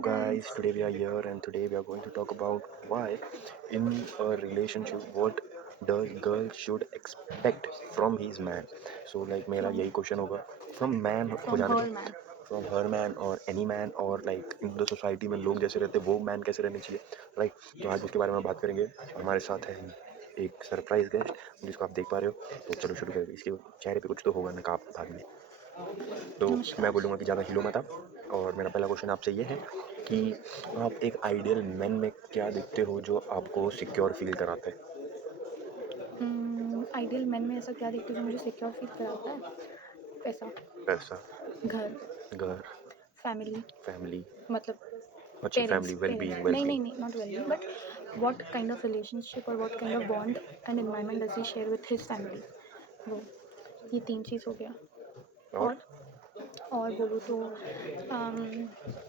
Hello guys, today we are here and today we are going to talk about why in a relationship what does girl should expect from his man. So like मेरा from यही question होगा from man हो from जाने दो, her man. from her man और any man और like in the society में लोग जैसे रहते हैं वो man कैसे रहने चाहिए, राइट? तो आज उसके बारे में बात करेंगे। हमारे साथ है एक सरप्राइज गेस्ट जिसको आप देख पा रहे हो। तो चलो शुरू करेंगे। इसके चेहरे पे कुछ तो होगा नकाब भाग में, तो मैं नमस्कार. बोलूँगा कि ज़्यादा हिलो मत आप। और मेरा पहला क्वेश्चन आपसे ये है कि आप एक आइडियल मैन में क्या देखते हो जो आपको सिक्योर फील कराता है? आइडियल मैन में ऐसा क्या देखते हो जो मुझे सिक्योर फील कराता है? पैसा, पैसा, घर, घर, फैमिली. फैमिली, मतलब अच्छी parents family, well parents being, well नहीं बीइंग। नहीं नहीं not well but what kind of relationship और what kind of bond and environment does he share with his family. वो ये 3 चीज़ हो गया. और और और बोलूँ तो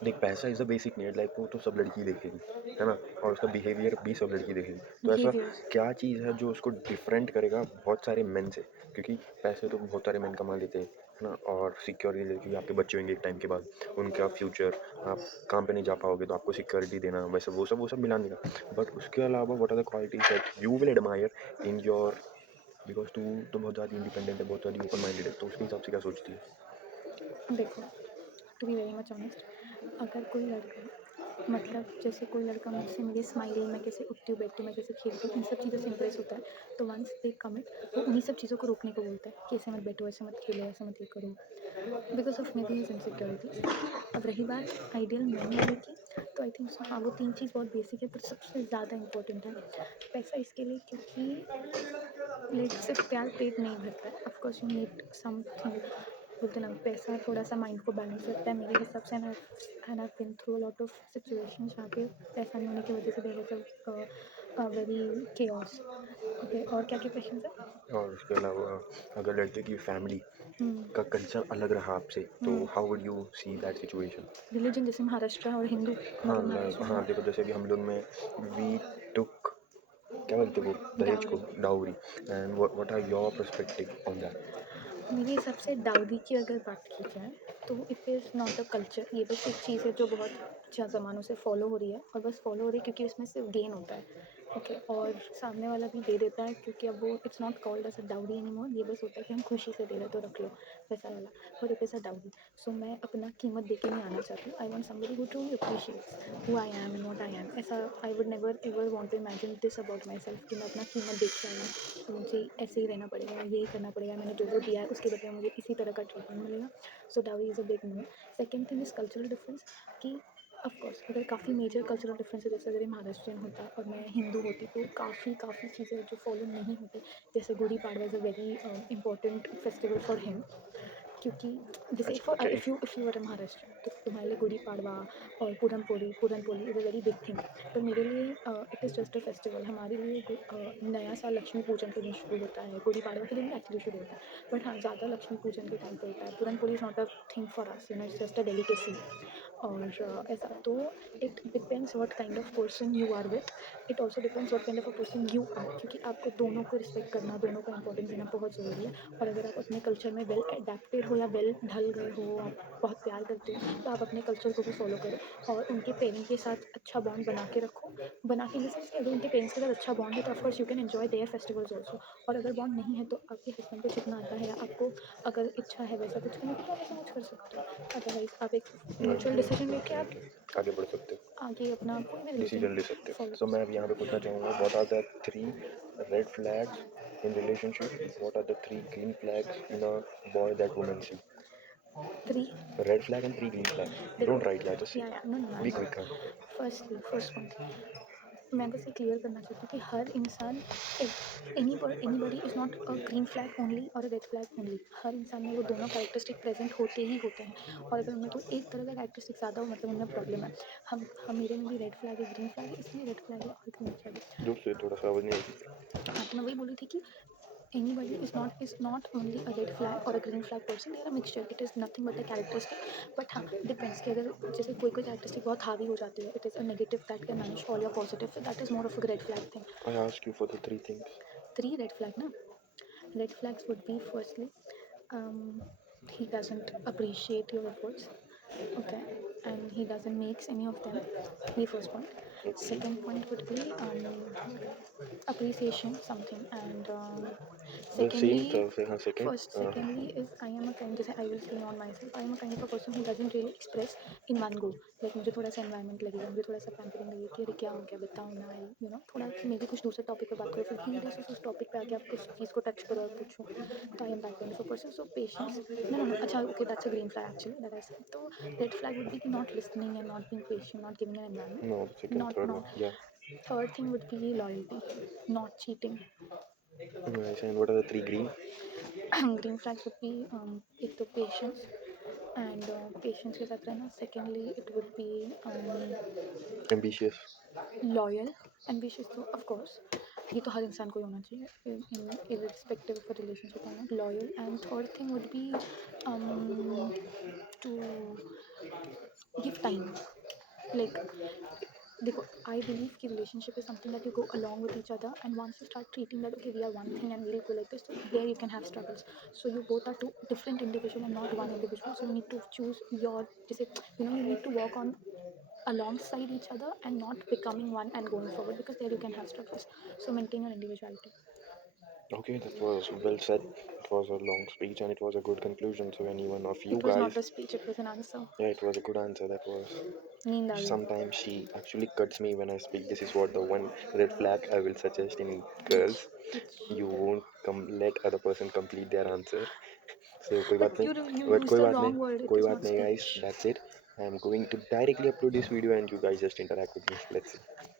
देख, पैसा is a basic need, like वो तो सब लड़की देखेगी, है ना? और उसका बिहेवियर भी सब लड़की देखेगी। तो ऐसा बिहेवियर्स. क्या चीज़ है जो उसको डिफरेंट करेगा बहुत सारे मेन से? क्योंकि पैसे तो बहुत सारे मेन कमा लेते हैं, है ना? और सिक्योरिटी लेके आपके बच्चे होंगे एक टाइम के बाद, उनका फ्यूचर, आप काम पे नहीं जा पाओगे तो आपको सिक्योरिटी देना, वैसे वो सब मिला देगा। बट उसके अलावा what are the qualities that you will admire in your, because तू तो बहुत ज़्यादा इंडिपेंडेंट है, बहुत ज़्यादा ओपन माइंडेड है, तो उसके हिसाब से क्या सोचती है? देखो, to be very much honest, अगर कोई लड़का मतलब जैसे कोई लड़का मुझसे मेरी स्माइल, मैं कैसे उठती हूँ बैठती हूँ, मैं कैसे खेलती हूँ, इन सब चीज़ों से इंप्रेस होता है, तो वंस दे कमिट वो उन्हीं सब चीज़ों को रोकने को बोलता है कि ऐसे मत बैठो, ऐसे मत खेलो, ऐसे मत ये करो, because of may be his insecurities. अब रही बात आइडियल मैन वाले की, तो आई थिंक सो हाँ, वो 3 चीज़ बहुत बेसिक है पर सबसे ज़्यादा इंपॉर्टेंट है. पैसा इसके लिए क्योंकि लाइक सिर्फ प्यार पेट नहीं भरता है. Of course you need something. बोलते ना, पैसा थोड़ा सा माइंड को बैलेंस रखता है मेरे हिसाब से. And I been through a lot of situations जहाँ पे पैसा नहीं होने की वजह से there was a very chaos. Okay, और क्या क्या क्वेश्चन है? और उसके अलावा अगर लड़के की फैमिली का कल्चर अलग रहा आपसे, तो how would you see that situation? Religion जैसे महाराष्ट्र और हिंदू, हाँ, मतलब महाराष्ट्र हाँ, में देखो जैसे कि हम लोग में वी टुक, क्या बोलते हैं वो, दहेज को, dowry. Dowry. And what are your perspective on that? मेरे हिसाब से डाउरी की अगर बात की जाए तो it is not a culture. ये बस एक चीज़ है जो बहुत ज़मानों से फॉलो हो रही है और बस फॉलो हो रही है क्योंकि इसमें सिर्फ गेन होता है. ओके, और सामने वाला भी दे देता है क्योंकि अब वो it's not called as a dowry any more. ये बस होता है कि हम खुशी से दे रहे तो रख लो पैसा वाला, but it is a dowry. So मैं अपना कीमत दे के नहीं आना चाहती हूँ. I want somebody who truly appreciates who I am and what I am. ऐसा I would never ever want to imagine this about myself कि मैं अपना कीमत देख के आई हूँ तो मुझे ऐसे ही रहना पड़ेगा, यही करना पड़ेगा, मैंने जो जो दिया है उसके बदले में मुझे इसी तरह का ट्रीटमेंट मिलेगा. So dowry is a big no. Second thing is cultural difference. कि ऑफकोर्स अगर काफ़ी मेजर कल्चरल डिफरेंस है, जैसे अगर ये महाराष्ट्रियन होता और मैं हिंदू होती तो काफ़ी चीज़ें जो फॉलो नहीं होती. जैसे Gudi Padwa is a very important festival for him, क्योंकि जैसे अच्छा, फॉर क्या if you are a Maharashtrian तो तुम्हारे लिए गुड़ी पाड़वा और puran poli is a very big thing. पर मेरे लिए it is just a festival. हमारे लिए नया साल लक्ष्मी पूजन के दिन शुरू होता है, गुड़ी पाड़वा के दिन भी एक्चुअली शुरू होता है, बट हाँ ज़्यादा लक्ष्मी पूजन के टाइम पे होता है. Puran poli is not a thing for us, you know, it's just a delicacy. और ऐसा तो it depends what kind of person you are with. It also depends what kind of a person you are, क्योंकि आपको दोनों को respect करना, दोनों को इंपॉर्टेंस देना बहुत ज़रूरी है. और अगर आप अपने कल्चर में वेल एडेप्टेड हो या वेल ढल गए हो, आप बहुत प्यार करते हो, तो आप अपने कल्चर को भी फॉलो करो और उनके पेरेंट के साथ अच्छा बॉन्ड बना के रखो. बना के इन द सेंस कि अगर उनके पेरेंट्स के साथ अच्छा बॉन्ड है तो of course you can enjoy there festivals also. और अगर बॉन्ड नहीं है तो आपके हस्बैंड को जितना आता है या आपको अगर इच्छा है वैसा कुछ करने की तो आप ऐसा कुछ कर सकते हो. अदरवाइज आप एक म्यूचुअल डिसीजन लेके आप आगे बढ़ सकते हो, आगे अपना कोई भी रिलीजन डिसीजन ले सकते हो? फॉलो तो कर मैं अब सकते यहाँ पे पूछना चाहूँगा, what are the 3 red flags in relationship, what are the 3 green flags in a boy that women see? हो. 3. Red flag and 3 green flag, देखो, don't write that, just say, या no no be no quick. हाँ, first point, मैं बस ये clear करना चाहती हूँ कि हर इंसान, anybody is not a green flag only और अ रेड फ्लैग ओनली. हर इंसान में वो दोनों कैरेक्टरिस्टिक प्रेजेंट होते ही होते हैं. और अगर उनमें कोई एक तरह का कैरेक्टरिस्टिक ज़्यादा हो मतलब उनमें प्रॉब्लम है. हम मेरे में भी रेड फ्लैग है, ग्रीन फ्लैग है, इसमें रेड फ्लैग है और ग्रीन फ्लैग है. जोर से थोड़ा सा आवाज नहीं आई। हाँ, तो मैं वही बोल रही थी कि anybody is not only a red flag or a green flag person. They are a mixture. It is nothing but a characteristic. But हाँ, depends कि अगर जैसे कोई characteristic बहुत हावी हो जाती है, it is a negative that can vanish all your positive, so that is more of a red flag thing. I asked you for the 3 things. 3 red flag ना. Red flags would be firstly, um, he doesn't appreciate your efforts. Okay. and he doesn't makes any of them. The first point. Okay. Second point would be appreciation something, and The same secondly, stuff. Second. secondly is I am a kind, जैसे I will say on myself, I am a kind of a person who doesn't really express in one go. Like मुझे थोड़ा सा environment लगेगा, मुझे थोड़ा सा pampering लगेगा कि अरे क्या हो गया बताओ ना, थोड़ा मे भी कुछ दूसरे टॉपिक पे बात करो, फिर धीरे से उस टॉपिक पे आके आप उस चीज़ को टच करो और पूछो. तो I am that kind of a person. So patience. No. अच्छा, okay, that's a green flag actually that I said. So red flag would be not listening and not being patient, not giving an environment. No, the second, Not third one. not. Yeah. Third thing would be loyalty, not cheating. Nice. And what are the three green? Green flags would be एक तो patience and patience के साथ रहना. Secondly, it would be Ambitious. loyal. Ambitious तो of course ये तो हर इंसान को ही होना चाहिए in irrespective of a relationship or not. Loyal. And third thing would be to give time. Like देखो, I believe कि relationship is something that you go along with each other, and once you start treating that okay we are one thing and we'll go like this, so there you can have struggles. So you both are two different individual and not one individual. So you need to choose your जैसे you need to walk on alongside each other and not becoming one and going forward, because there you can have struggles. So maintain your individuality. Okay, that was well said. It was a long speech and it was a good conclusion. So anyone of you It was guys, not a speech, it was an answer. yeah, it was a good answer. That was. नींद आ गई. Sometimes she actually cuts me when I speak. This is what the one red flag I will suggest in Which girls. which You won't let other person complete their answer. So कोई बात but नहीं. you But used कोई a बात नहीं. wrong word, it कोई is बात not नहीं guys. speech. That's it. I am going to directly upload this video and you guys just interact with me. Let's see.